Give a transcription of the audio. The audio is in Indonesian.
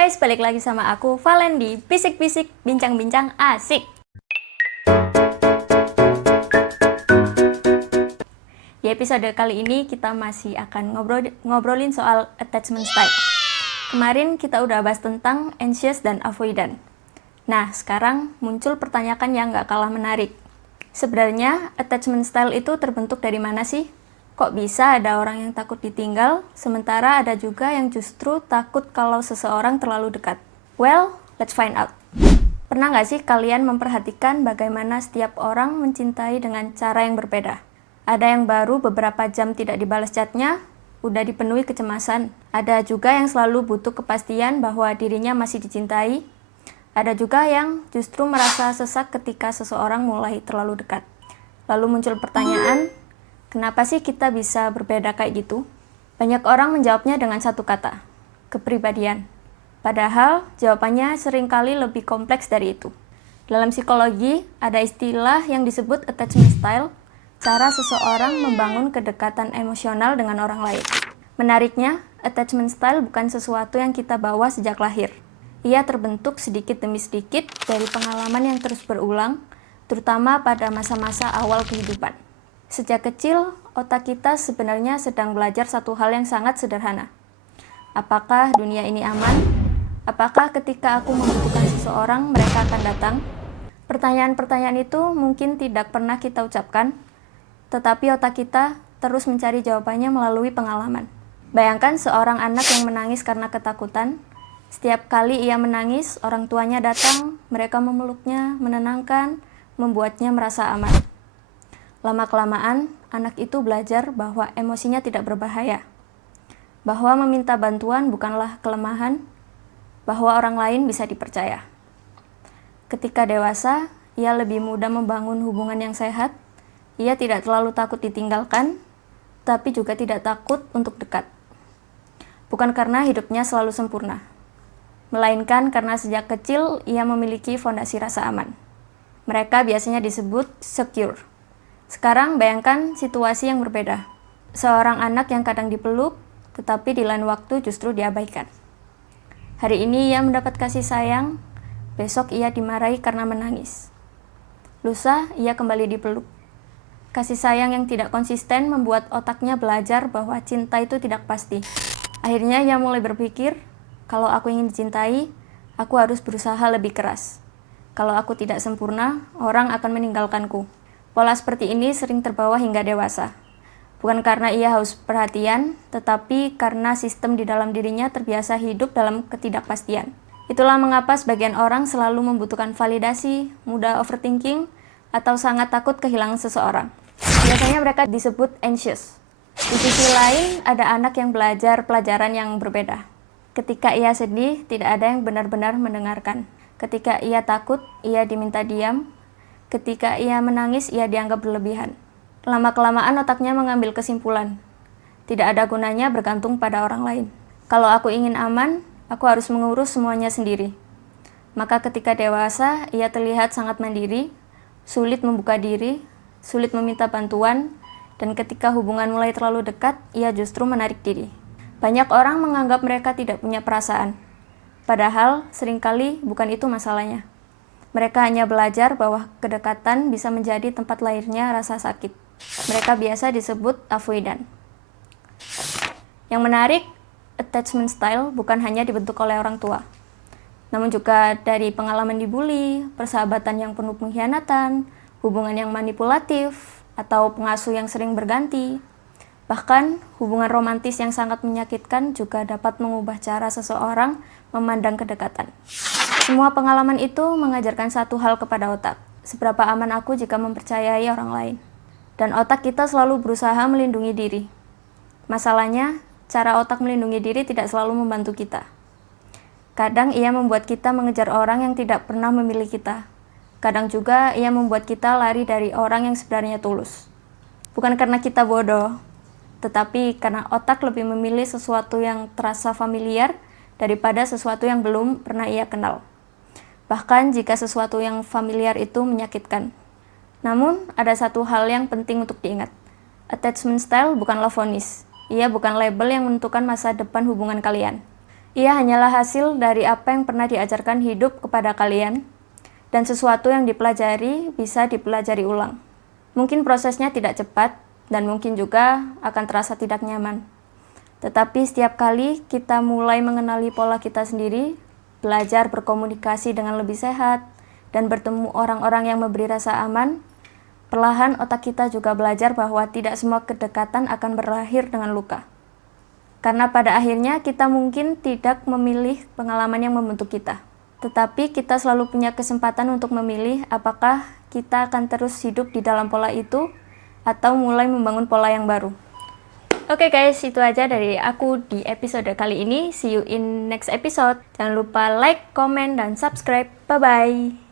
guys, balik lagi sama aku Valen di Bisik-Bisik Bincang-Bincang Asik. Di episode kali ini kita masih akan ngobrolin soal attachment style. Kemarin kita udah bahas tentang anxious dan avoidant. Nah, sekarang muncul pertanyaan yang gak kalah menarik. Sebenarnya attachment style itu terbentuk dari mana sih? Kok bisa ada orang yang takut ditinggal, sementara ada juga yang justru takut kalau seseorang terlalu dekat? Well, let's find out. Pernah nggak sih kalian memperhatikan bagaimana setiap orang mencintai dengan cara yang berbeda? Ada yang baru beberapa jam tidak dibalas chatnya, udah dipenuhi kecemasan. Ada juga yang selalu butuh kepastian bahwa dirinya masih dicintai. Ada juga yang justru merasa sesak ketika seseorang mulai terlalu dekat. Lalu muncul pertanyaan, kenapa sih kita bisa berbeda kayak gitu? Banyak orang menjawabnya dengan satu kata, kepribadian. Padahal jawabannya seringkali lebih kompleks dari itu. Dalam psikologi, ada istilah yang disebut attachment style, cara seseorang membangun kedekatan emosional dengan orang lain. Menariknya, attachment style bukan sesuatu yang kita bawa sejak lahir. Ia terbentuk sedikit demi sedikit dari pengalaman yang terus berulang, terutama pada masa-masa awal kehidupan. Sejak kecil, otak kita sebenarnya sedang belajar satu hal yang sangat sederhana. Apakah dunia ini aman? Apakah ketika aku membutuhkan seseorang, mereka akan datang? Pertanyaan-pertanyaan itu mungkin tidak pernah kita ucapkan, tetapi otak kita terus mencari jawabannya melalui pengalaman. Bayangkan seorang anak yang menangis karena ketakutan. Setiap kali ia menangis, orang tuanya datang, mereka memeluknya, menenangkan, membuatnya merasa aman. Lama-kelamaan, anak itu belajar bahwa emosinya tidak berbahaya, bahwa meminta bantuan bukanlah kelemahan, bahwa orang lain bisa dipercaya. Ketika dewasa, ia lebih mudah membangun hubungan yang sehat, ia tidak terlalu takut ditinggalkan, tapi juga tidak takut untuk dekat. Bukan karena hidupnya selalu sempurna, melainkan karena sejak kecil ia memiliki fondasi rasa aman. Mereka biasanya disebut secure. Sekarang bayangkan situasi yang berbeda. Seorang anak yang kadang dipeluk, tetapi di lain waktu justru diabaikan. Hari ini ia mendapat kasih sayang, besok ia dimarahi karena menangis. Lusa ia kembali dipeluk. Kasih sayang yang tidak konsisten membuat otaknya belajar bahwa cinta itu tidak pasti. Akhirnya ia mulai berpikir, kalau aku ingin dicintai, aku harus berusaha lebih keras. Kalau aku tidak sempurna, orang akan meninggalkanku. Pola seperti ini sering terbawa hingga dewasa. Bukan karena ia haus perhatian, tetapi karena sistem di dalam dirinya terbiasa hidup dalam ketidakpastian. Itulah mengapa sebagian orang selalu membutuhkan validasi, mudah overthinking, atau sangat takut kehilangan seseorang. Biasanya mereka disebut anxious. Di sisi lain, ada anak yang belajar pelajaran yang berbeda. Ketika ia sedih, tidak ada yang benar-benar mendengarkan. Ketika ia takut, ia diminta diam. Ketika ia menangis, ia dianggap berlebihan. Lama-kelamaan otaknya mengambil kesimpulan. Tidak ada gunanya bergantung pada orang lain. Kalau aku ingin aman, aku harus mengurus semuanya sendiri. Maka ketika dewasa, ia terlihat sangat mandiri, sulit membuka diri, sulit meminta bantuan, dan ketika hubungan mulai terlalu dekat, ia justru menarik diri. Banyak orang menganggap mereka tidak punya perasaan. Padahal, seringkali bukan itu masalahnya. Mereka hanya belajar bahwa kedekatan bisa menjadi tempat lahirnya rasa sakit. Mereka biasa disebut avoidant. Yang menarik, attachment style bukan hanya dibentuk oleh orang tua, namun juga dari pengalaman dibully, persahabatan yang penuh pengkhianatan, hubungan yang manipulatif, atau pengasuh yang sering berganti. Bahkan, hubungan romantis yang sangat menyakitkan juga dapat mengubah cara seseorang memandang kedekatan. Semua pengalaman itu mengajarkan satu hal kepada otak, seberapa aman aku jika mempercayai orang lain. Dan otak kita selalu berusaha melindungi diri. Masalahnya, cara otak melindungi diri tidak selalu membantu kita. Kadang ia membuat kita mengejar orang yang tidak pernah memilih kita. Kadang juga ia membuat kita lari dari orang yang sebenarnya tulus. Bukan karena kita bodoh, tetapi karena otak lebih memilih sesuatu yang terasa familiar daripada sesuatu yang belum pernah ia kenal. Bahkan jika sesuatu yang familiar itu menyakitkan. Namun, ada satu hal yang penting untuk diingat. Attachment style bukanlah vonis. Ia bukan label yang menentukan masa depan hubungan kalian. Ia hanyalah hasil dari apa yang pernah diajarkan hidup kepada kalian, dan sesuatu yang dipelajari bisa dipelajari ulang. Mungkin prosesnya tidak cepat, dan mungkin juga akan terasa tidak nyaman. Tetapi setiap kali kita mulai mengenali pola kita sendiri, belajar berkomunikasi dengan lebih sehat, dan bertemu orang-orang yang memberi rasa aman, perlahan otak kita juga belajar bahwa tidak semua kedekatan akan berakhir dengan luka. Karena pada akhirnya kita mungkin tidak memilih pengalaman yang membentuk kita. Tetapi kita selalu punya kesempatan untuk memilih apakah kita akan terus hidup di dalam pola itu atau mulai membangun pola yang baru. Oke guys, itu aja dari aku di episode kali ini. See you in next episode. Jangan lupa like, comment, dan subscribe. Bye-bye.